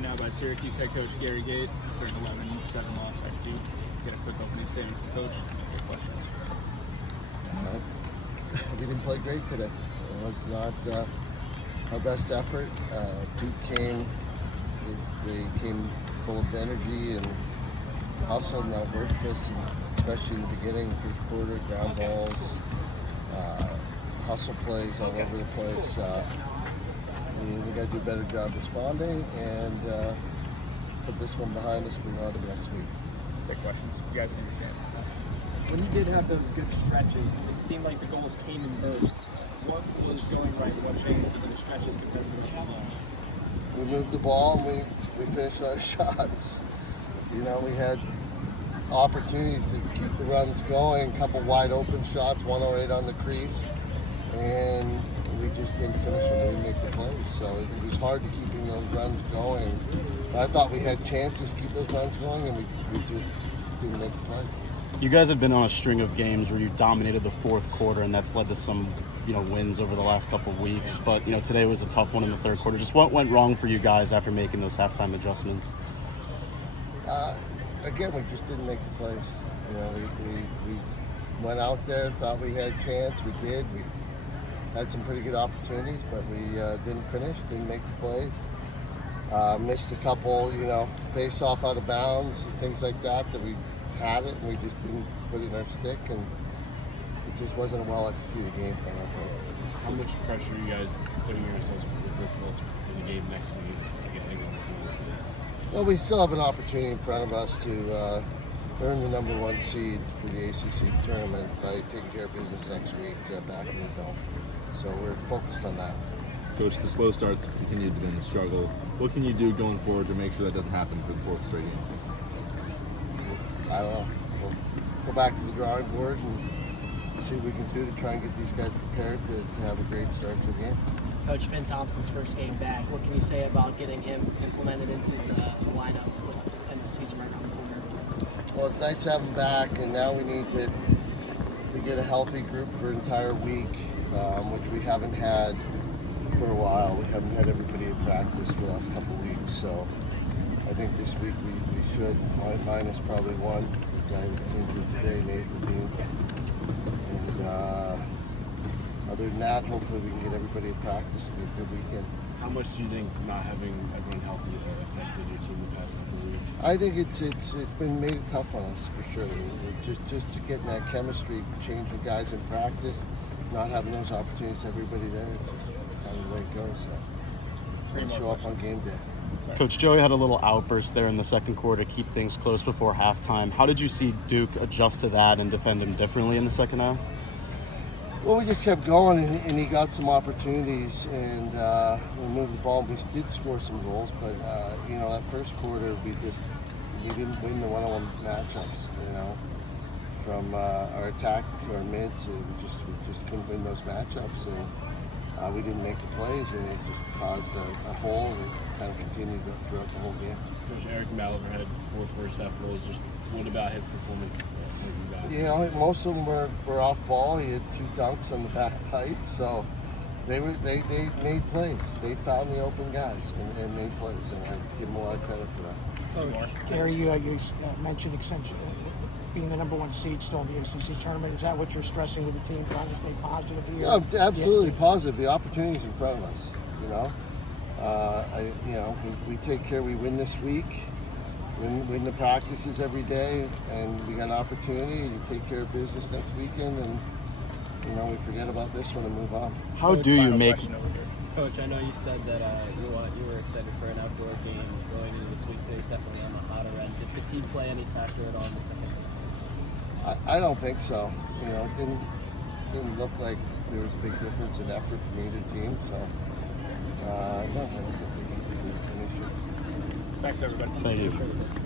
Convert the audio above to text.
joined now by Syracuse head coach Gary Gait. Turned 11-7 loss after you. Get a quick opening statement from coach. Take questions. We didn't play great today. It was not our best effort. Duke came. They came full of energy and hustled and outworked us, and especially in the beginning, first quarter, ground balls, hustle plays all over the place. We got to do a better job responding and put this one behind us. Move on to next week. Take questions. You guys understand. When you did have those good stretches, it seemed like the goals came in bursts. What was going right? What changed in the stretches compared to the rest of the match? We moved the ball and we finished our shots. You know, we had opportunities to keep the runs going, a couple wide open shots, 108 on the crease, and we just didn't finish them. We didn't make the plays, so it was hard to keeping those runs going. I thought we had chances to keep those runs going, and we just didn't make the plays. You guys have been on a string of games where you dominated the fourth quarter, and that's led to some, wins over the last couple of weeks. But, today was a tough one in the third quarter. Just what went wrong for you guys after making those halftime adjustments? Again, we just didn't make the plays. We went out there, thought we had a chance. We did. We had some pretty good opportunities, but we didn't finish, didn't make the plays. Missed a couple, face-off out of bounds, things like that we had it, and we just didn't put it in our stick, and it just wasn't a well-executed game for our part. How much pressure are you guys putting yourselves with this list for the game next week? Well, we still have an opportunity in front of us to earn the number one seed for the ACC tournament by taking care of business next week back in the Dome. So we're focused on that. Coach, the slow starts have continued to be a struggle. What can you do going forward to make sure that doesn't happen for the fourth straight game? I don't know. We'll go back to the drawing board and see what we can do to try and get these guys prepared to have a great start to the game. Coach Finn Thompson's first game back. What can you say about getting him implemented into the lineup and the season right around the corner? Well, it's nice to have him back, and now we need to get a healthy group for an entire week, which we haven't had for a while. We haven't had everybody at practice for the last couple of weeks, so I think this week we should, minus probably one guy that got injured today, Nate Radine. And other than that, hopefully we can get everybody at practice. It'll be a good weekend. How much do you think not having everyone healthy affected your team the past couple of weeks? I think it's been made it tough on us for sure. Just to get in that chemistry, changing guys in practice, not having those opportunities, everybody there, it's just kind of the way it goes. So we'll show up on game day. Coach Joey had a little outburst there in the second quarter to keep things close before halftime. How did you see Duke adjust to that and defend him differently in the second half? Well, we just kept going, and he got some opportunities, and we moved the ball. We did score some goals, but that first quarter we didn't win the one-on-one matchups. From our attack to our mids, we just couldn't win those matchups, and we didn't make the plays, and it just caused a hole that kind of continued throughout the whole game. Coach Eric Maliver had 4 first-half goals. Just what about his performance? Most of them were off ball. He had 2 dunks on the back pipe, so they made plays. They found the open guys and made plays, and I give them a lot of credit for that. Coach, Gary, you mentioned being the number one seed still in the ACC tournament. Is that what you're stressing with the team, trying to stay positive here? Yeah, absolutely positive. The opportunity's in front of us. We take care. We win this week. Win the practices every day, and we got an opportunity. You take care of business next weekend, and we forget about this one and move on. How do you make? Coach, I know you said that you were excited for an outdoor game going into this week. Today's definitely on the hotter end. Did fatigue play any factor at all in the second half? I don't think so. It didn't look like there was a big difference in effort from either team. So no, I don't think it was an issue. Thanks, everybody. Thank you.